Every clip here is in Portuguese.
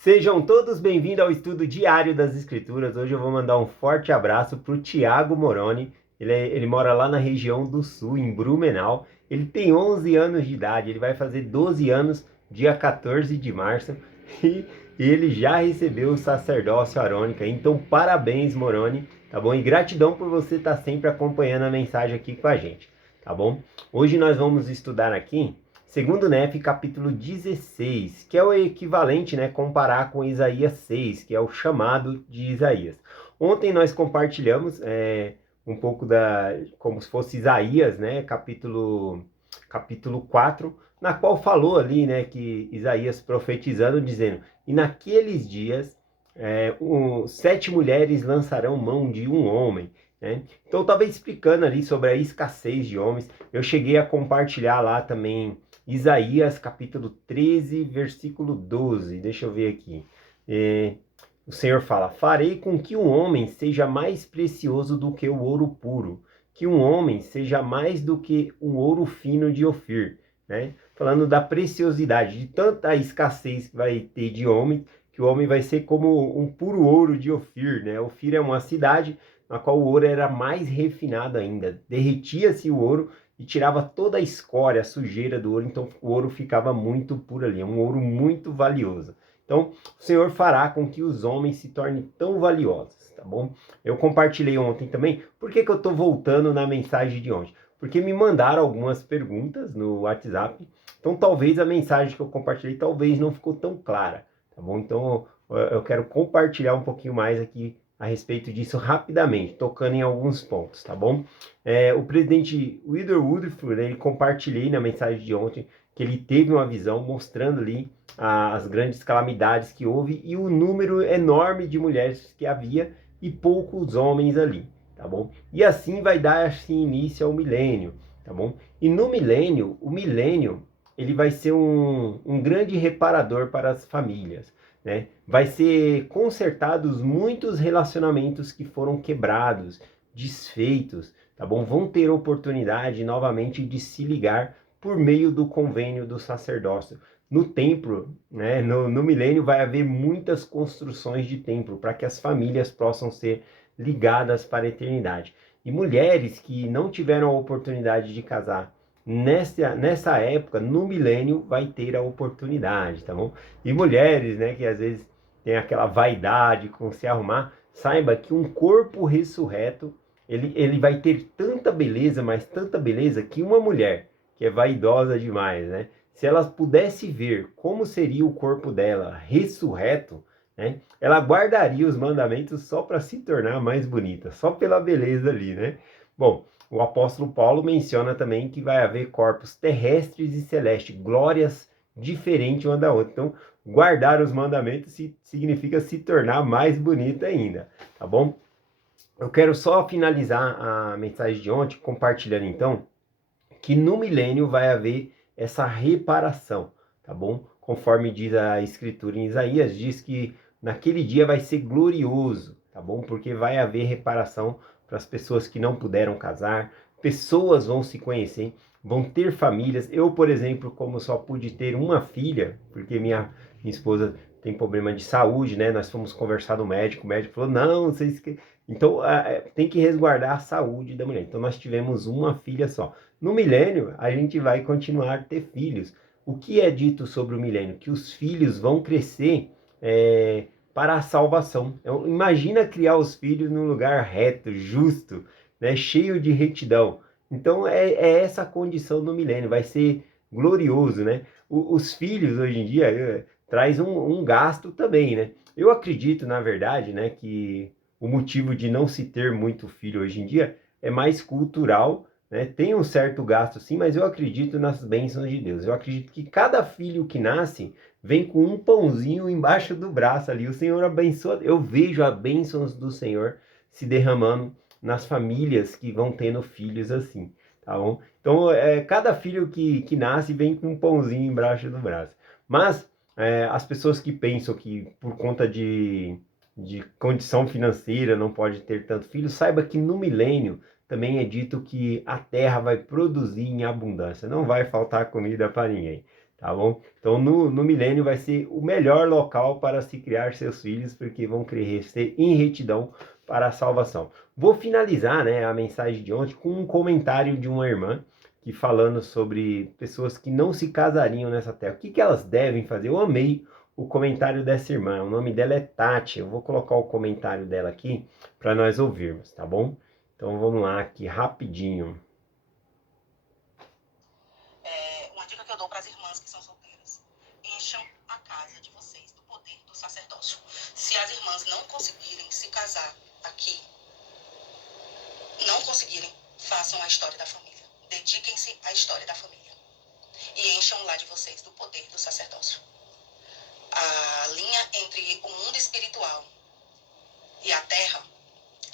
Sejam todos bem-vindos ao estudo diário das Escrituras. Hoje eu vou mandar um forte abraço para o Tiago Moroni. Ele mora lá na região do Sul, em Blumenau. Ele tem 11 anos de idade, ele vai fazer 12 anos dia 14 de março e ele já recebeu o sacerdócio arônico. Então, parabéns, Moroni, tá bom? E gratidão por você estar sempre acompanhando a mensagem aqui com a gente, tá bom? Hoje nós vamos estudar aqui Segundo Nefe, capítulo 16, que é o equivalente, né, comparar com Isaías 6, que é o chamado de Isaías. Ontem nós compartilhamos um pouco como se fosse Isaías, né, capítulo 4, na qual falou ali, né, que Isaías profetizando, dizendo, e naqueles dias 7 mulheres lançarão mão de um homem, né? Então eu estava explicando ali sobre a escassez de homens. Eu cheguei a compartilhar lá também Isaías capítulo 13, versículo 12. Deixa eu ver aqui. O Senhor fala: farei com que um homem seja mais precioso do que o ouro puro, que um homem seja mais do que o ouro fino de Ofir, né? Falando da preciosidade, de tanta escassez que vai ter de homem, que o homem vai ser como um puro ouro de Ofir, né? Ofir é uma cidade na qual o ouro era mais refinado ainda. Derretia-se o ouro e tirava toda a escória, a sujeira do ouro, então o ouro ficava muito puro ali, é um ouro muito valioso. Então, o Senhor fará com que os homens se tornem tão valiosos, tá bom? Eu compartilhei ontem também. Por que eu estou voltando na mensagem de ontem? Porque me mandaram algumas perguntas no WhatsApp, então talvez a mensagem que eu compartilhei talvez não ficou tão clara, tá bom? Então, eu quero compartilhar um pouquinho mais aqui a respeito disso rapidamente, tocando em alguns pontos, tá bom? O presidente Wilder Woodruff, ele compartilhei na mensagem de ontem que ele teve uma visão mostrando ali as grandes calamidades que houve e o número enorme de mulheres que havia e poucos homens ali, tá bom? E assim vai dar assim, início ao milênio, tá bom? E no milênio, o milênio, ele vai ser um grande reparador para as famílias, né? Vai ser consertados muitos relacionamentos que foram quebrados, desfeitos, tá bom? Vão ter oportunidade novamente de se ligar por meio do convênio do sacerdócio. No templo, né, no milênio, vai haver muitas construções de templo para que as famílias possam ser ligadas para a eternidade. E mulheres que não tiveram a oportunidade de casar nessa época, no milênio, vai ter a oportunidade, tá bom? E mulheres, né, que às vezes tem aquela vaidade com se arrumar, saiba que um corpo ressurreto, ele vai ter tanta beleza, mas tanta beleza, que uma mulher que é vaidosa demais, né? Se ela pudesse ver como seria o corpo dela ressurreto, né? Ela guardaria os mandamentos só para se tornar mais bonita, só pela beleza ali, né? Bom, o apóstolo Paulo menciona também que vai haver corpos terrestres e celestes, glórias diferentes uma da outra. Então, guardar os mandamentos significa se tornar mais bonita ainda, tá bom? Eu quero só finalizar a mensagem de ontem compartilhando então que no milênio vai haver essa reparação, tá bom? Conforme diz a escritura em Isaías, diz que naquele dia vai ser glorioso, tá bom? Porque vai haver reparação para as pessoas que não puderam casar, pessoas vão se conhecer, vão ter famílias. Eu, por exemplo, como só pude ter uma filha, porque minha esposa tem problema de saúde, né? Nós fomos conversar no médico, o médico falou, não, vocês que... Então, tem que resguardar a saúde da mulher. Então, nós tivemos uma filha só. No milênio, a gente vai continuar a ter filhos. O que é dito sobre o milênio? Que os filhos vão crescer para a salvação. Então, imagina criar os filhos num lugar reto, justo, né, cheio de retidão. Então, é essa a condição do milênio. Vai ser glorioso, né? Os filhos, hoje em dia, traz um gasto também, né? Eu acredito, na verdade, né, que o motivo de não se ter muito filho hoje em dia é mais cultural, né? Tem um certo gasto sim, mas eu acredito nas bênçãos de Deus. Eu acredito que cada filho que nasce vem com um pãozinho embaixo do braço ali. O Senhor abençoa. Eu vejo as bênçãos do Senhor se derramando nas famílias que vão tendo filhos assim, tá bom? Então, cada filho que nasce vem com um pãozinho embaixo do braço. Mas as pessoas que pensam que por conta de condição financeira não pode ter tanto filho, saiba que no milênio também é dito que a terra vai produzir em abundância, não vai faltar comida para ninguém, tá bom? Então, no milênio vai ser o melhor local para se criar seus filhos, porque vão crescer em retidão para a salvação. Vou finalizar, né, a mensagem de ontem com um comentário de uma irmã que falando sobre pessoas que não se casariam nessa terra. O que que elas devem fazer? Eu amei o comentário dessa irmã. O nome dela é Tati. Eu vou colocar o comentário dela aqui para nós ouvirmos, tá bom? Então vamos lá aqui rapidinho. Uma dica que eu dou para as irmãs que são solteiras: encham a casa de vocês do poder do sacerdócio. Se as irmãs não conseguirem se casar aqui, não conseguirem, façam a história da família. Dediquem-se à história da família. E encham lá de vocês do poder do sacerdócio. A linha entre o mundo espiritual e a terra,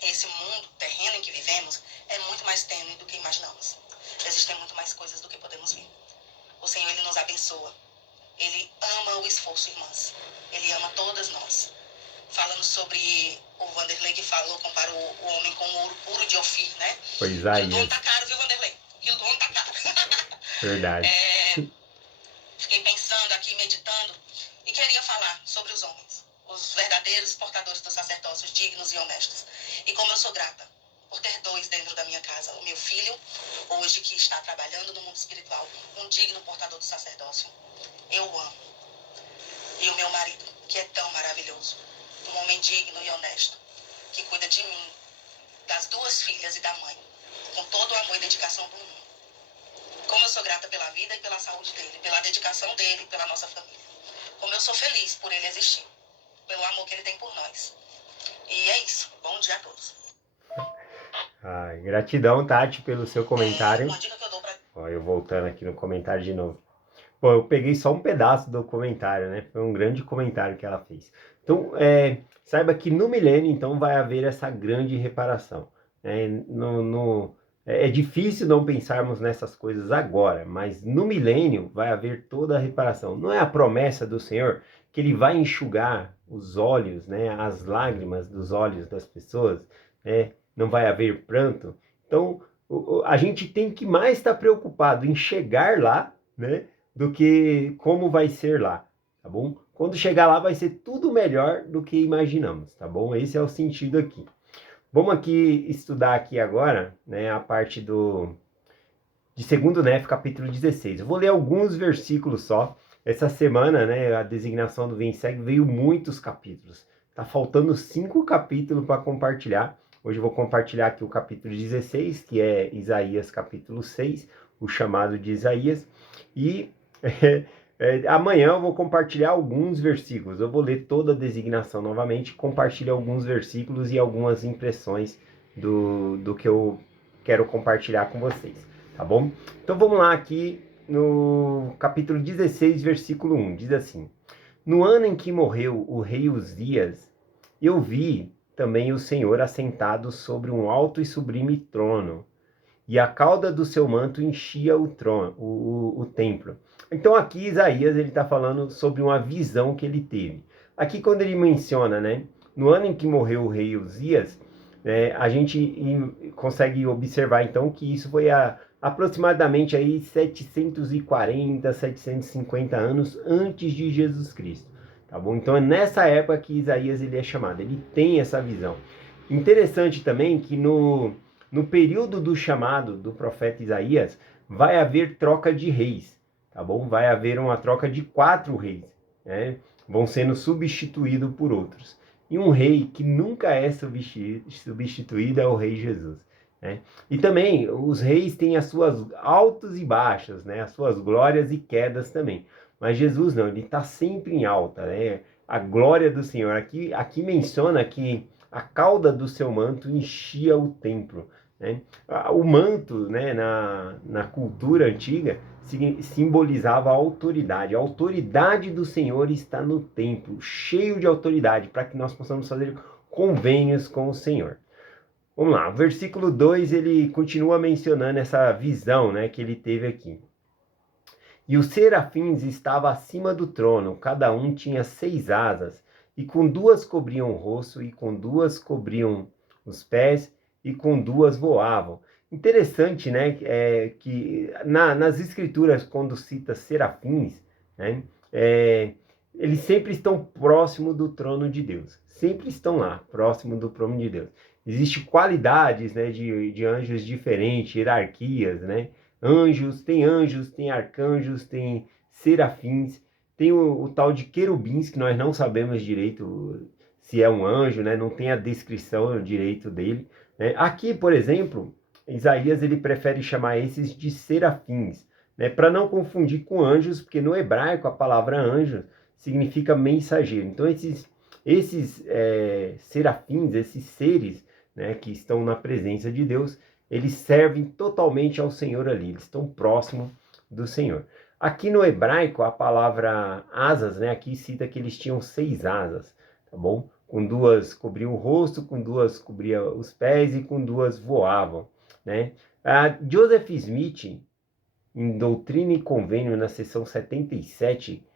esse mundo terreno em que vivemos, é muito mais tênue do que imaginamos. Existem muito mais coisas do que podemos ver. O Senhor, Ele nos abençoa. Ele ama o esforço, irmãs. Ele ama todas nós. Falando sobre o Vanderlei que falou, comparou o homem com o ouro puro de Ofir, né? Foi O Isaías. quilo do homem tá caro, viu, Vanderlei? O quilo do homem tá caro. Verdade. Fiquei pensando aqui, meditando, e queria falar sobre os homens, os verdadeiros portadores do sacerdócio, dignos e honestos. E como eu sou grata por ter dois dentro da minha casa. O meu filho, hoje, que está trabalhando no mundo espiritual, um digno portador do sacerdócio. Eu amo. E o meu marido, que é tão maravilhoso, um homem digno e honesto, que cuida de mim, das duas filhas e da mãe, com todo o amor e dedicação do mundo. Como eu sou grata pela vida e pela saúde dele, pela dedicação dele, pela nossa família. Como eu sou feliz por ele existir, pelo amor que ele tem por nós. E é isso. Bom dia a todos. Ai, gratidão, Tati, pelo seu comentário. Uma dica que eu dou pra... Ó, eu voltando aqui no comentário de novo. Bom, eu peguei só um pedaço do comentário, né? Foi um grande comentário que ela fez. Então, saiba que no milênio, então, vai haver essa grande reparação. É difícil não pensarmos nessas coisas agora, mas no milênio vai haver toda a reparação. Não é a promessa do Senhor que Ele vai enxugar os olhos, né? As lágrimas dos olhos das pessoas, né? Não vai haver pranto. Então, a gente tem que mais estar preocupado em chegar lá, né? Do que como vai ser lá, tá bom? Quando chegar lá vai ser tudo melhor do que imaginamos, tá bom? Esse é o sentido aqui. Vamos aqui estudar aqui agora, né, a parte de 2º Nef, capítulo 16. Eu vou ler alguns versículos só. Essa semana, né, a designação do Vem Segue veio muitos capítulos. Tá faltando 5 capítulos para compartilhar. Hoje eu vou compartilhar aqui o capítulo 16, que é Isaías capítulo 6, o chamado de Isaías. E amanhã eu vou compartilhar alguns versículos. Eu vou ler toda a designação novamente, compartilhar alguns versículos e algumas impressões do que eu quero compartilhar com vocês, tá bom? Então vamos lá aqui no capítulo 16, versículo 1. Diz assim: No ano em que morreu o rei Uzias, eu vi também o Senhor assentado sobre um alto e sublime trono, e a cauda do seu manto enchia o trono, o templo. Então aqui Isaías ele está falando sobre uma visão que ele teve. Aqui quando ele menciona, né, no ano em que morreu o rei Uzias, a gente consegue observar então que isso foi aproximadamente aí 740, 750 anos antes de Jesus Cristo, tá bom? Então é nessa época que Isaías ele é chamado, ele tem essa visão. Interessante também que no período do chamado do profeta Isaías, vai haver troca de reis, tá bom? Vai haver uma troca de 4 reis, né? Vão sendo substituídos por outros. E um rei que nunca é substituído é o rei Jesus, né? E também os reis têm as suas altos e baixas, né? As suas glórias e quedas também. Mas Jesus não, ele está sempre em alta, né? A glória do Senhor. Aqui menciona que a cauda do seu manto enchia o templo, né? O manto, né, na cultura antiga, simbolizava a autoridade. A autoridade do Senhor está no templo, cheio de autoridade, para que nós possamos fazer convênios com o Senhor. Vamos lá, o versículo 2, ele continua mencionando essa visão, né, que ele teve aqui. E os serafins estavam acima do trono, cada um tinha 6 asas, e com 2 cobriam o rosto, e com 2 cobriam os pés, e com 2 voavam. Interessante, né, que nas escrituras, quando cita serafins, né? Eles sempre estão próximo do trono de Deus, sempre estão lá, próximo do trono de Deus. Existem qualidades, né, de anjos diferentes, hierarquias, né? Anjos, tem arcanjos, tem serafins, tem o tal de querubins, que nós não sabemos direito se é um anjo, né? Não tem a descrição direito dele, né? Aqui, por exemplo, Isaías ele prefere chamar esses de serafins, né? Para não confundir com anjos, porque no hebraico a palavra anjo significa mensageiro. Então esses serafins, esses seres, né, que estão na presença de Deus, eles servem totalmente ao Senhor ali, eles estão próximos do Senhor. Aqui no hebraico, a palavra asas, né, aqui cita que eles tinham 6 asas, tá bom? Com 2 cobriam o rosto, com 2 cobriam os pés e com 2 voavam, né? Joseph Smith, em Doutrina e Convênio, na seção 77,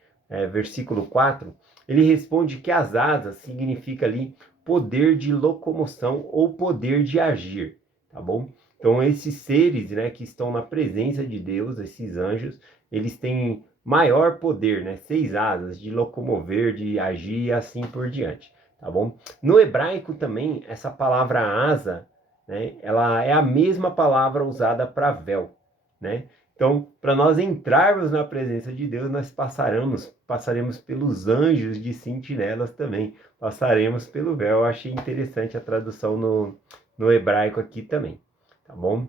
versículo 4, ele responde que as asas significa ali poder de locomoção ou poder de agir, tá bom? Então esses seres, né, que estão na presença de Deus, esses anjos, eles têm maior poder, né, 6 asas de locomover, de agir e assim por diante, tá bom? No hebraico também, essa palavra asa, né, ela é a mesma palavra usada para véu, né? Então, para nós entrarmos na presença de Deus, nós passaremos pelos anjos de sentinelas também, passaremos pelo véu. Eu achei interessante a tradução no hebraico aqui também, tá bom?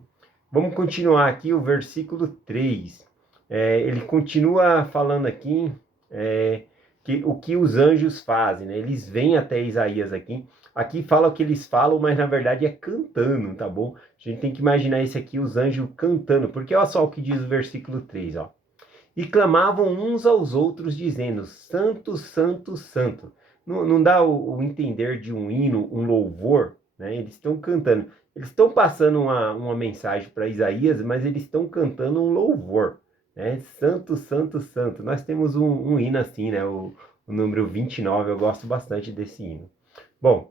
Vamos continuar aqui o versículo 3. Ele continua falando aqui o que os anjos fazem, né? Eles vêm até Isaías aqui. Aqui fala o que eles falam, mas na verdade é cantando, tá bom? A gente tem que imaginar isso aqui, os anjos cantando, porque olha só o que diz o versículo 3, ó. E clamavam uns aos outros, dizendo, Santo, Santo, Santo. Não dá o entender de um hino, um louvor, né? Eles estão cantando. Eles estão passando uma mensagem para Isaías, mas eles estão cantando um louvor, né? Santo, Santo, Santo. Nós temos um hino assim, né? O número 29, eu gosto bastante desse hino. Bom,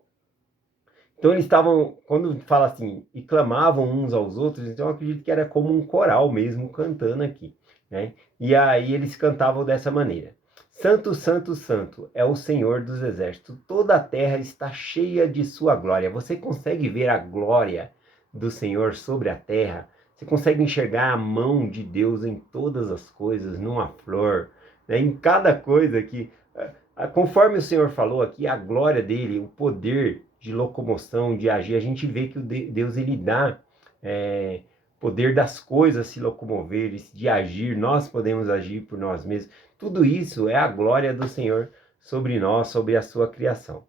então eles estavam, quando fala assim, e clamavam uns aos outros, então eu acredito que era como um coral mesmo cantando aqui, né? E aí eles cantavam dessa maneira: Santo, Santo, Santo é o Senhor dos Exércitos, toda a terra está cheia de sua glória. Você consegue ver a glória do Senhor sobre a terra? Você consegue enxergar a mão de Deus em todas as coisas, numa flor, né? Em cada coisa que, conforme o Senhor falou aqui, a glória dele, o poder de locomoção, de agir, a gente vê que Deus ele dá poder das coisas se locomoverem, de agir, nós podemos agir por nós mesmos. Tudo isso é a glória do Senhor sobre nós, sobre a sua criação.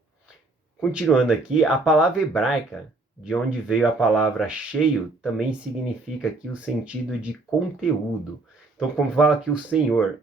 Continuando aqui, a palavra hebraica, de onde veio a palavra cheio, também significa aqui o sentido de conteúdo. Então, como fala que o Senhor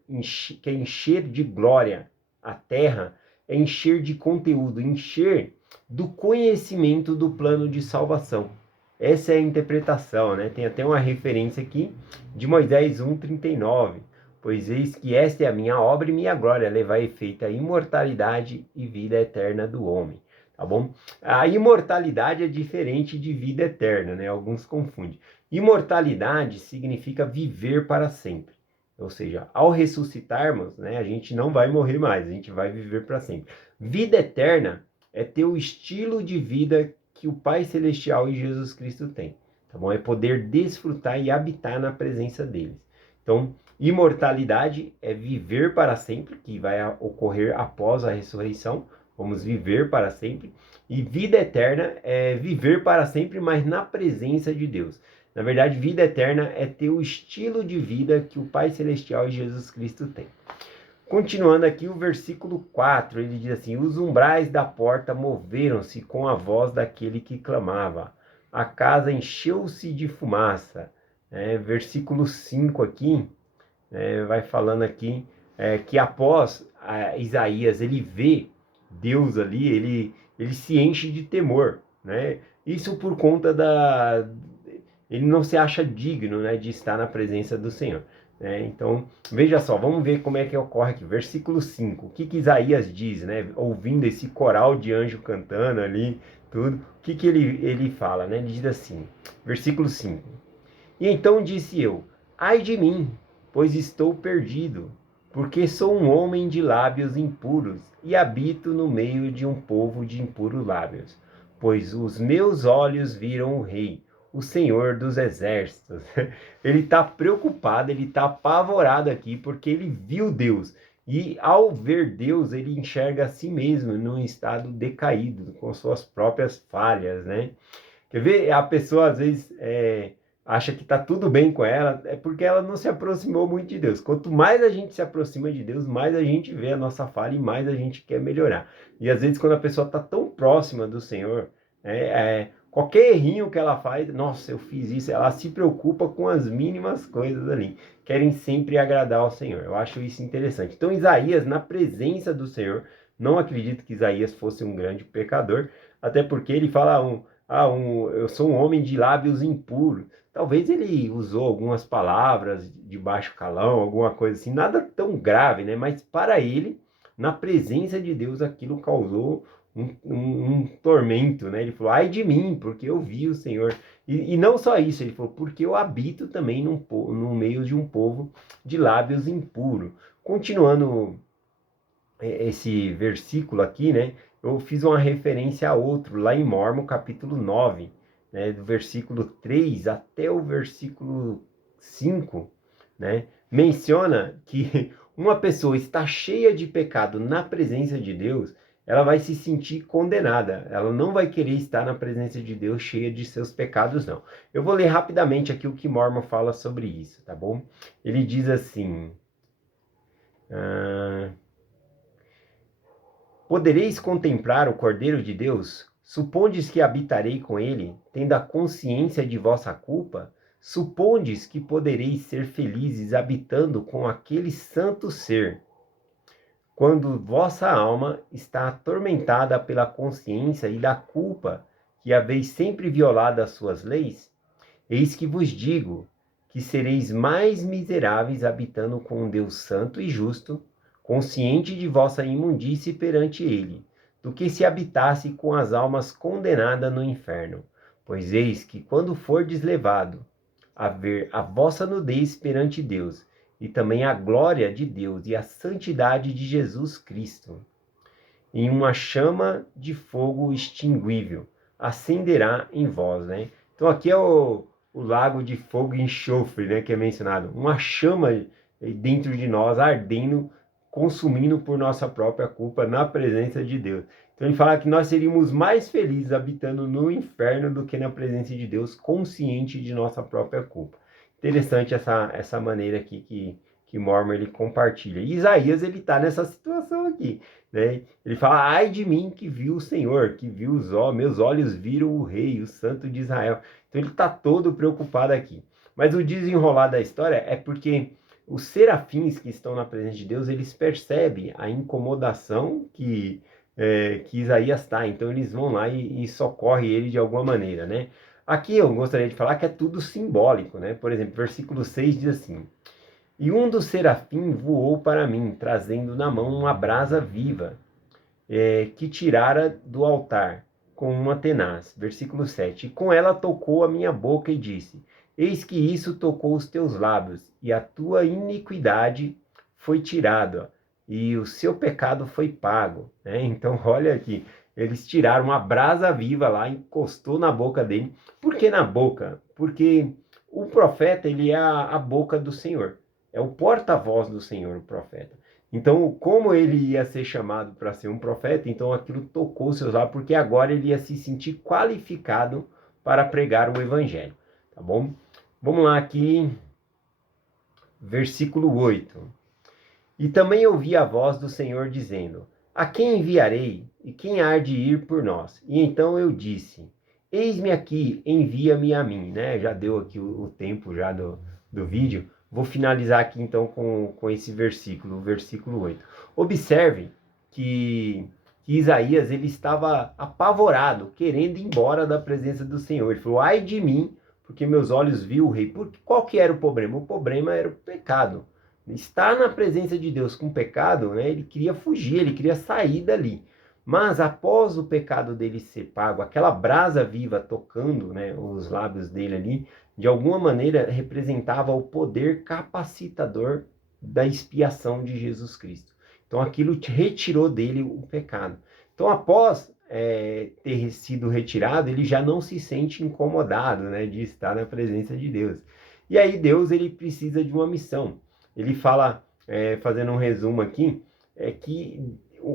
quer encher de glória a terra, é encher de conteúdo, encher do conhecimento do plano de salvação. Essa é a interpretação, né? Tem até uma referência aqui de Moisés 1:39. Pois eis que esta é a minha obra e minha glória, levar efeito a imortalidade e vida eterna do homem. Tá bom? A imortalidade é diferente de vida eterna, né? Alguns confundem. Imortalidade significa viver para sempre. Ou seja, ao ressuscitarmos, né, a gente não vai morrer mais, a gente vai viver para sempre. Vida eterna é ter o estilo de vida que o Pai Celestial e Jesus Cristo tem. Tá bom? É poder desfrutar e habitar na presença deles. Então, imortalidade é viver para sempre, que vai ocorrer após a ressurreição. Vamos viver para sempre. E vida eterna é viver para sempre, mas na presença de Deus. Na verdade, vida eterna é ter o estilo de vida que o Pai Celestial e Jesus Cristo tem. Continuando aqui o versículo 4, ele diz assim: os umbrais da porta moveram-se com a voz daquele que clamava. A casa encheu-se de fumaça. Versículo 5 aqui, vai falando aqui que após Isaías ele vê Deus ali, ele se enche de temor, né? Isso por conta ele não se acha digno, né, de estar na presença do Senhor. Então, veja só, vamos ver como é que ocorre aqui. Versículo 5, o que Isaías diz, né? Ouvindo esse coral de anjo cantando ali, tudo, o que ele fala, né? Ele diz assim, versículo 5: E então disse eu, ai de mim, pois estou perdido, porque sou um homem de lábios impuros e habito no meio de um povo de impuros lábios, pois os meus olhos viram o Rei, o Senhor dos Exércitos. Ele está preocupado, ele está apavorado aqui, porque ele viu Deus. E ao ver Deus, ele enxerga a si mesmo num estado decaído, com suas próprias falhas, né? Quer ver? A pessoa às vezes acha que está tudo bem com ela, é porque ela não se aproximou muito de Deus. Quanto mais a gente se aproxima de Deus, mais a gente vê a nossa falha e mais a gente quer melhorar. E às vezes quando a pessoa está tão próxima do Senhor, qualquer errinho que ela faz, nossa, eu fiz isso, ela se preocupa com as mínimas coisas ali. Querem sempre agradar ao Senhor. Eu acho isso interessante. Então Isaías, na presença do Senhor, não acredito que Isaías fosse um grande pecador, até porque ele fala eu sou um homem de lábios impuros. Talvez ele usou algumas palavras de baixo calão, alguma coisa assim, nada tão grave, né? Mas para ele, na presença de Deus, aquilo causou um tormento, né? Ele falou, ai de mim, porque eu vi o Senhor. E não só isso, ele falou, porque eu habito também no meio de um povo de lábios impuros. Continuando esse versículo aqui, né? Eu fiz uma referência a outro, lá em Mormon, capítulo 9, né? Do versículo 3 até o versículo 5, né? Menciona que uma pessoa está cheia de pecado na presença de Deus, ela vai se sentir condenada. Ela não vai querer estar na presença de Deus cheia de seus pecados, não. Eu vou ler rapidamente aqui o que Mormon fala sobre isso, tá bom? Ele diz assim... Podereis contemplar o Cordeiro de Deus? Supondes que habitarei com ele, tendo a consciência de vossa culpa? Supondes que podereis ser felizes habitando com aquele santo ser, quando vossa alma está atormentada pela consciência e da culpa que haveis sempre violado as suas leis? Eis que vos digo que sereis mais miseráveis habitando com um Deus santo e justo, consciente de vossa imundície perante ele, do que se habitasse com as almas condenadas no inferno. Pois eis que, quando fordes levado a ver a vossa nudez perante Deus, e também a glória de Deus e a santidade de Jesus Cristo, em uma chama de fogo extinguível, acenderá em vós, né? Então aqui é o lago de fogo e enxofre, né, que é mencionado. Uma chama dentro de nós, ardendo, consumindo por nossa própria culpa na presença de Deus. Então ele fala que nós seríamos mais felizes habitando no inferno do que na presença de Deus, consciente de nossa própria culpa. Interessante essa maneira aqui que Mormon ele compartilha. E Isaías ele está nessa situação aqui, né? Ele fala, ai de mim que viu o Senhor, que viu meus olhos viram o Rei, o Santo de Israel. Então ele está todo preocupado aqui. Mas o desenrolar da história é porque os serafins que estão na presença de Deus, eles percebem a incomodação que Isaías está. Então eles vão lá e socorrem ele de alguma maneira, né? Aqui eu gostaria de falar que é tudo simbólico, né? Por exemplo, versículo 6 diz assim, e um dos serafins voou para mim, trazendo na mão uma brasa viva, que tirara do altar com uma tenaz. Versículo 7. E com ela tocou a minha boca e disse, eis que isso tocou os teus lábios, e a tua iniquidade foi tirada, e o seu pecado foi pago. Então, olha aqui, eles tiraram uma brasa viva lá, encostou na boca dele. Por que na boca? Porque o profeta, ele é a boca do Senhor. É o porta-voz do Senhor, o profeta. Então, como ele ia ser chamado para ser um profeta, então aquilo tocou seus lábios, porque agora ele ia se sentir qualificado para pregar o evangelho, tá bom? Vamos lá aqui, versículo 8. E também ouvi a voz do Senhor dizendo, a quem enviarei e quem há de ir por nós? E então eu disse, eis-me aqui, envia-me a mim, né? Já deu aqui o tempo já do vídeo. Vou finalizar aqui então com esse versículo, o versículo 8. Observe que Isaías ele estava apavorado, querendo ir embora da presença do Senhor. Ele falou, ai de mim, porque meus olhos viu o rei. Qual que era o problema? O problema era o pecado. Estar na presença de Deus com pecado, né, ele queria fugir, ele queria sair dali. Mas após o pecado dele ser pago, aquela brasa viva tocando, né, os lábios dele ali, de alguma maneira representava o poder capacitador da expiação de Jesus Cristo. Então aquilo retirou dele o pecado. Então após ter sido retirado, ele já não se sente incomodado, né, de estar na presença de Deus. E aí Deus, ele precisa de uma missão. Ele fala, fazendo um resumo aqui, que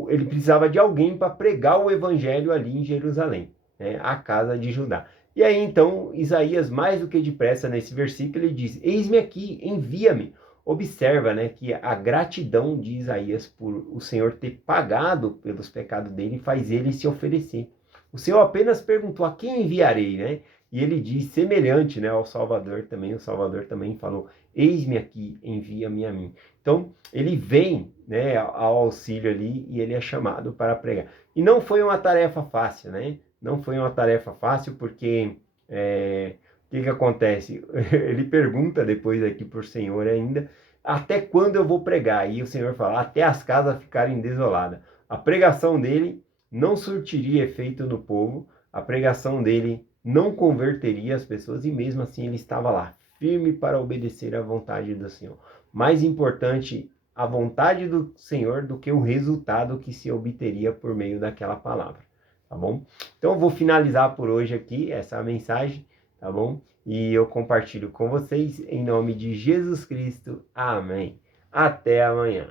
ele precisava de alguém para pregar o evangelho ali em Jerusalém, né, a casa de Judá. E aí então Isaías, mais do que depressa nesse versículo, ele diz: eis-me aqui, envia-me. Observa, né, que a gratidão de Isaías por o Senhor ter pagado pelos pecados dele faz ele se oferecer. O Senhor apenas perguntou: a quem enviarei, né? E ele diz, semelhante, né, ao Salvador também. O Salvador também falou: eis-me aqui, envia-me a mim. Então ele vem, né, ao auxílio ali, e ele é chamado para pregar. E não foi uma tarefa fácil, né? Não foi uma tarefa fácil, porque o que acontece? Ele pergunta depois aqui para o Senhor ainda: até quando eu vou pregar? E o Senhor fala: até as casas ficarem desoladas. A pregação dele não surtiria efeito no povo, a pregação dele não converteria as pessoas, e mesmo assim ele estava lá, firme para obedecer à vontade do Senhor. Mais importante a vontade do Senhor do que o resultado que se obteria por meio daquela palavra, tá bom? Então eu vou finalizar por hoje aqui essa mensagem, tá bom? E eu compartilho com vocês em nome de Jesus Cristo. Amém. Até amanhã.